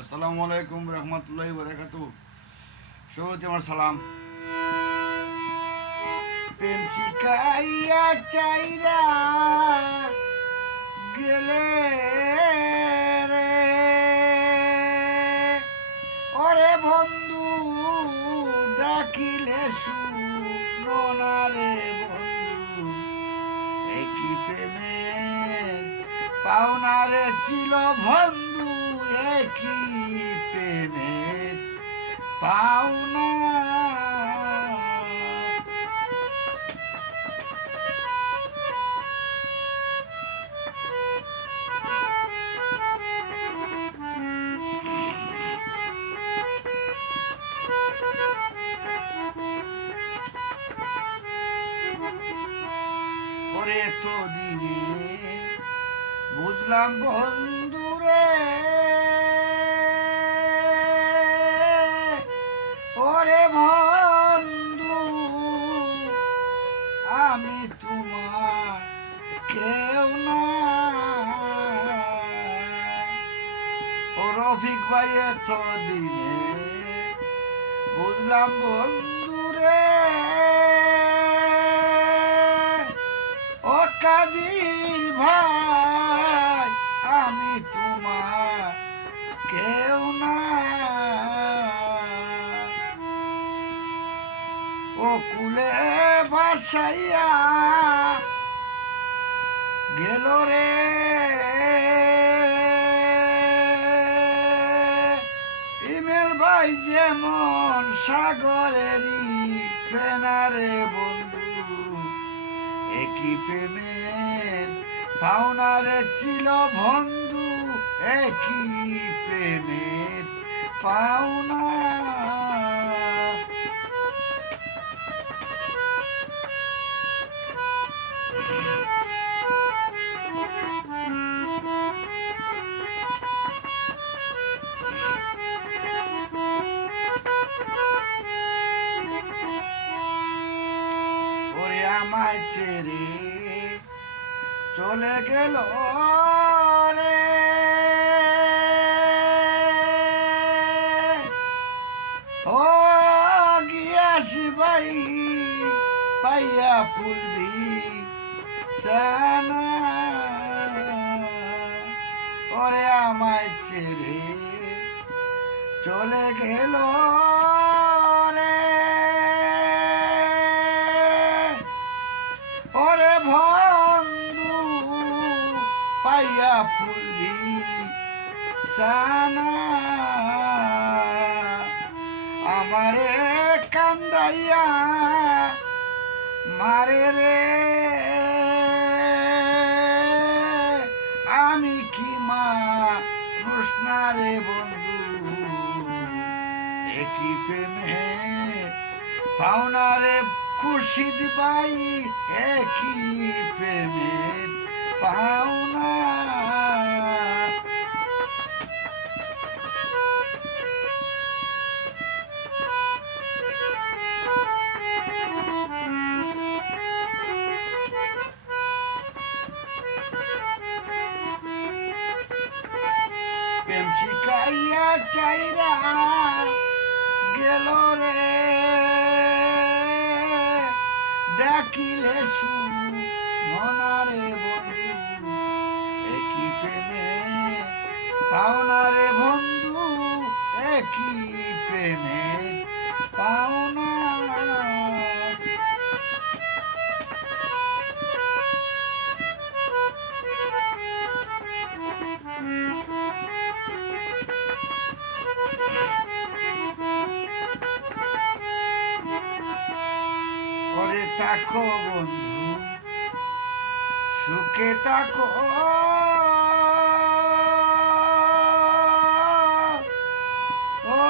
আসসালামু আলাইকুম রহমতুল্লাহি বারাকাতু। শুরুতে আমার সালাম। প্রেম শিখাইয়া চাইরা গেলে রে ওরে বন্ধু, ডাকিলে শুনো না রে বন্ধু, একই প্রেমের পাওনা রে ছিল বন্ধু, একই প্রেমের পাওনা। ওরে তো দিনে বুঝলাম বন্ধুরে, ওরে বন্ধু আমি তোমার কেউ না। ও রফিক ভাই এত দিনে বুঝলাম বন্ধুরে, ও কাদির ভাই আমি তোমার কেউ না। ও কুলে বাসাইয়া গেল রে ইমেল ভাই যেমন সাগরেরই ফেনারে বন্ধু, একই প্রেমের পাওনারে ছিল বন্ধু, একই প্রেমের পাওনা। ওরে আমায় ছেড়ে চলে গেল রে ও গিয়াসি ভাই পাইয়া ফুলবি সানা। ওরে আমায় ছেড়ে চলে গেল রে ওরে বন্ধু পাইয়া ফুলবি সানা। আমারে কান্দাইয়া মারে রে আমি কি মানুষ না রে বন্ধু, একই প্রেমে পাওনা রে খুরশিদ ভাই, একই প্রেমের পাওনা। প্রেম শিখাইয়া চাইরা গেল রে ডাকিলে শুনো না রে বন্ধু, একই প্রেমে পাওনা রে বন্ধু, একই প্রেমের পাওনা। ওরে তাকো বন্ধু সুখে তাকো, ও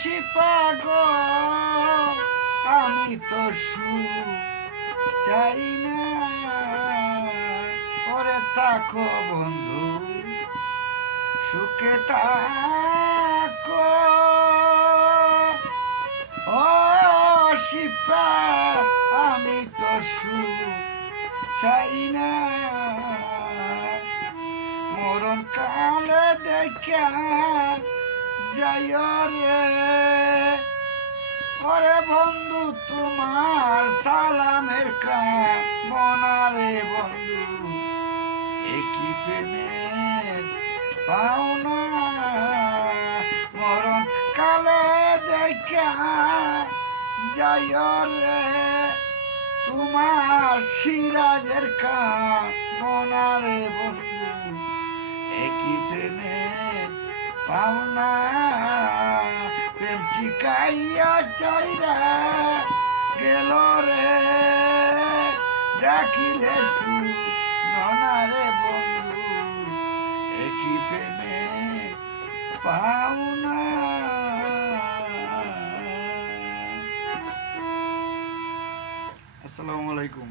শিপাগ আমি তো সুখ চাই না। ওরে তাকো বন্ধু সুখে তাকো, ও শিপা আমি তো সুখ চাই না। মরণ কালে দেখা যাইও রে ওরে বন্ধু তোমার সালামের কামনা রে বন্ধু একই প্রেমের পাওনা মরণ কালে দেখা যাইও রে তোমার সিরাজের কামনা রে বন্ধু একই প্রেমের পাওনা প্রেম শিখাইয়া চাইরা গেল রে ডাকিলে শুনো রে বন্ধু একই প্রেমে পাওনা। আসসালামু আলাইকুম।